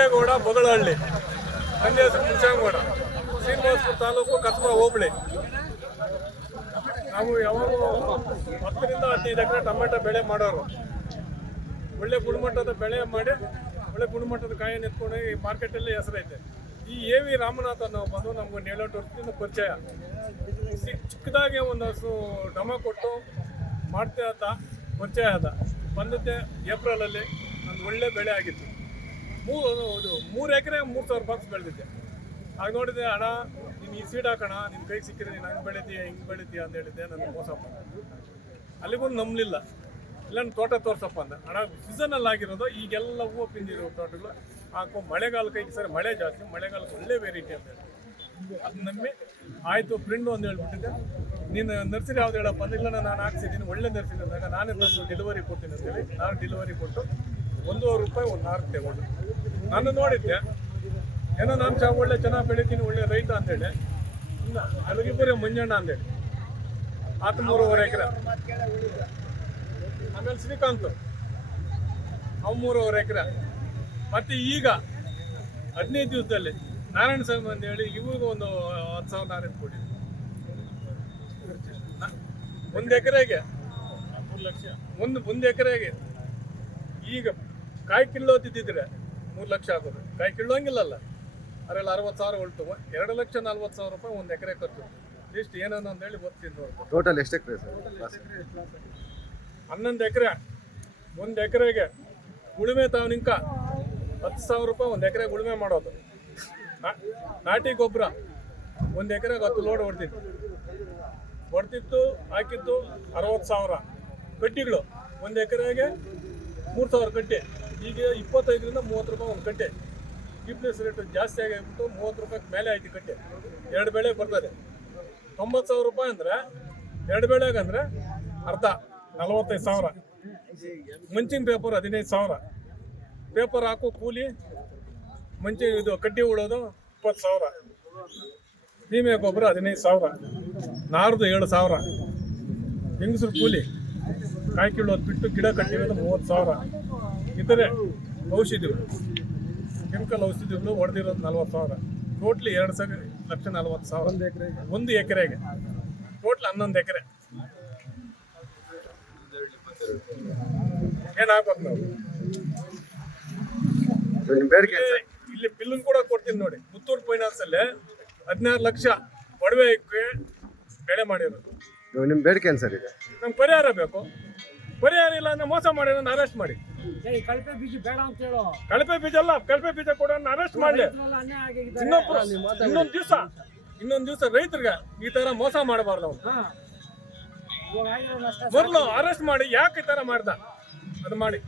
ಲಿಂಗೇಗೌಡ ಬೊಗಳಹಳ್ಳಿ, ನನ್ನ ಹೆಸರು ಮುನ್ಶಾಂಗೌಡ, ಶ್ರೀನಿವಾಸಪುರ ತಾಲೂಕು, ಕಸಬಾ ಹೋಬಳಿ. ನಾವು ಯಾವಾಗ 10ರಿಂದ 15 ಎಕರೆ ಟೊಮೆಟೊ ಬೆಳೆ ಮಾಡೋರು. ಒಳ್ಳೆ ಗುಣಮಟ್ಟದ ಬೆಳೆ ಮಾಡಿ ಒಳ್ಳೆ ಗುಣಮಟ್ಟದ ಕಾಯನ್ನು ಎತ್ಕೊಂಡು ಈ ಮಾರ್ಕೆಟಲ್ಲಿ ಹೆಸರೈತೆ. ಈ AV ರಾಮನಾಥ್ ನಾವು ಬಂದು ನಮ್ಗೆ 7-8 ವರ್ಷದಿಂದ ಪರಿಚಯ. ಚಿಕ್ಕದಾಗಿ ಒಂದು ಡಮ ಕೊಟ್ಟು ಮಾಡ್ತಾ ಆದ ಪರಿಚಯ ಆದ. ಬಂದದ್ದೆ ಏಪ್ರಿಲಲ್ಲಿ ಒಂದು ಒಳ್ಳೆ ಬೆಳೆ ಆಗಿತ್ತು. 3 ಎಕರೆ 3,000 ಬಾಕ್ಸ್ ಬೆಳೆದಿದ್ದೆ. ಆಗ ನೋಡಿದೆ, ಅಣ್ಣ ನೀನು ಈ ಸೀಡ್ ಹಾಕೋಣ, ನಿನ್ನ ಕೈಗೆ ಸಿಕ್ಕಿದ್ರೆ ನೀನು ಹಂಗೆ ಬೆಳಿತೀಯ ಹಿಂಗೆ ಬೆಳಿತೀಯ ಅಂತ ಹೇಳಿದ್ದೆ. ನನಗೆ ಮೋಸ ಮಾಡ ಅಲ್ಲಿಗೊಂದು ನಂಬಲಿಲ್ಲ. ಇಲ್ಲ ತೋಟ ತೋರ್ಸಪ್ಪ ಅಂದ. ಅಣ್ಣ ಸೀಸನಲ್ಲಿ ಆಗಿರೋದು ಈಗೆಲ್ಲ ಹೂವು ಪಿಂದಿರೋ ತೋಟಗಳು ಹಾಕೋ ಮಳೆಗಾಲಕ್ಕೆ ಈಗ ಸರಿ ಮಳೆ ಜಾಸ್ತಿ, ಮಳೆಗಾಲಕ್ಕೆ ಒಳ್ಳೆ ವೆರೈಟಿ ಅಂತ ಹೇಳಿ ಅದು ನಮ್ಮಿ ಆಯಿತು. ಫ್ರೆಂಡು ಒಂದು ಹೇಳ್ಬಿಟ್ಟಿದ್ದೆ, ನೀನು ನರ್ಸರಿ ಯಾವ್ದು ಹೇಳಪ್ಪ ಅಂದ್ರೆ, ಇಲ್ಲ ನಾನು ಹಾಕ್ಸಿದ್ದೀನಿ ಒಳ್ಳೆ ನರ್ಸರಿ ಅಂದಾಗ ನಾನೇ ತಂದು ಡೆಲಿವರಿ ಕೊಡ್ತೀನಿ ಅಂತೇಳಿ ನಾನು ಡೆಲಿವರಿ ಕೊಟ್ಟು ₹1,500 ಒಂದು ನಾರು ತಗೊಂಡು ನಾನು ನೋಡಿದ್ದೆ. ಏನೋ ನಾನು ಒಳ್ಳೆ ಚೆನ್ನಾಗಿ ಬೆಳಿತೀನಿ, ಒಳ್ಳೆ ರೈತ ಅಂತೇಳಿ. ಅಲ್ಲಿಗಿಬ್ಬರೇ ಮಂಜಣ್ಣ ಅಂತೇಳಿ ಆತ 3.5 ಎಕರೆ. ಆಮೇಲೆ ಶ್ರೀಕಾಂತ್ ಅವು 3.5 ಎಕರೆ. ಮತ್ತು ಈಗ 15 ದಿವಸದಲ್ಲಿ ನಾರಾಯಣ ಸ್ವಾಮಿ ಅಂತೇಳಿ ಇವ್ರಿಗೂ ಒಂದು 10,000 ನಾರಾಯಣ ಕೊಡಿ. 1 ಎಕರೆಗೆ 3 ಲಕ್ಷ. ಒಂದು ಎಕರೆಗೆ ಈಗ ಕಾಯಿ ಕಿಲ್ಲೋತಿದ್ದಿದ್ರೆ 3 ಲಕ್ಷ ಆಗೋದು. ಕಾಯಿ ಕಿಲ್ಲೋಂಗಿಲ್ಲಲ್ಲ. ಅದರಲ್ಲಿ 60,000 ಹೊಲ್ಟು ₹2,40,000 1 ಎಕರೆ ಖರ್ಚು. ಇಷ್ಟು ಏನೋ ಅಂತೇಳಿ ಓದ್ತೀನಿ ನೋಡಿ. ಟೋಟಲ್ ಎಷ್ಟು ಎಕರೆ ಸರ್? 11 ಎಕರೆ. 1 ಎಕರೆಗೆ ಉಳುಮೆ ತಾವನಿಂಕ ₹10,000 1 ಎಕರೆ ಉಳುಮೆ ಮಾಡೋದು. ನಾಟಿ ಗೊಬ್ಬರ 1 ಎಕರೆಗೆ 10 ಲೋಡ್ ಹೊಡ್ತಿತ್ತು ಹಾಕಿದ್ದು 60,000. ಕಟ್ಟಿಗಳು 1 ಎಕರೆಗೆ 3,000 ಕಟ್ಟಿ. ಈಗ 25ರಿಂದ ₹30 ಒಂದು ಕಟ್ಟೆ. ಕಿಪ್ಲೆಸ್ ರೇಟ್ ಜಾಸ್ತಿ ಆಗಿಬಿಟ್ಟು ₹30 ಮೇಲೆ ಆಯ್ತು ಕಟ್ಟೆ. 2 ಬೆಳೆ ಬರ್ತದೆ. ₹90,000 ಅಂದರೆ 2 ಬೆಳೆಗೆ ಅಂದರೆ ಅರ್ಧ 45,000. ಮಂಚಿನ ಪೇಪರ್ 15,000. ಪೇಪರ್ ಹಾಕೋ ಕೂಲಿ, ಇದು ಕಡ್ಡಿ ಉಳೋದು 20,000. ಸೀಮೆ ಗೊಬ್ಬರ 15,000. ನಾರ್ದು 7,000. ಹೆಂಗಸರು ಕೂಲಿ ಕಾಯಿ ಕೀಳೋದು ಬಿಟ್ಟು ಗಿಡ ಕಟ್ಟಿರೋದು 30,000. ಇತರೆ ಔಷಧಿಗಳು, ಕೆಮಿಕಲ್ ಔಷಧಿಗಳು ಹೊಡೆದಿರೋದು 40,000. ಟೋಟ್ಲಿ 2,40,000 1 ಎಕರೆಗೆ. ಟೋಟ್ಲ್ 11 ಎಕರೆ. ಏನಾಗ್ಬೇಕು ನಾವು ಇಲ್ಲಿ ಬಿಲ್ಲನ್ನು ಕೂಡ ಕೊಡ್ತೀನಿ ನೋಡಿ. ಪುತ್ತೂರು ಫೈನಾನ್ಸ್ ಅಲ್ಲಿ 16 ಲಕ್ಷ ಒಡವೆ ಬೆಳೆ ಮಾಡಿರೋದು. ನಿಮ್ಮ ಬೇಡಿಕೆ ಏನು ಸರ್? ಈಗ ನಮ್ಗೆ ಪರಿಹಾರ ಬೇಕು. ಪರಿಹಾರ ಇಲ್ಲ ಅಂದ್ರೆ ಮೋಸ ಮಾಡಿ ನನ್ನ ಅರೆಸ್ಟ್ ಮಾಡಿ. ಕಳಪೆ ಬೀಜ ಬೇಡ ಅಂತ ಹೇಳೋ. ಕಳಪೆ ಬೀಜ ಅಲ್ಲ, ಕಳಪೆ ಬೀಜ ಕೊಡೋ ಅರೆಸ್ಟ್ ಮಾಡಲಿ. ಇನ್ನೊಂದು ದಿವಸ ರೈತರಿಗೆ ಈ ತರ ಮೋಸ ಮಾಡಬಾರ್ದು. ಅವ್ನು ಮೊದಲು ಅರೆಸ್ಟ್ ಮಾಡಿ ಯಾಕೆ ಈ ತರ ಮಾಡ್ದ ಅದು ಮಾಡಿ.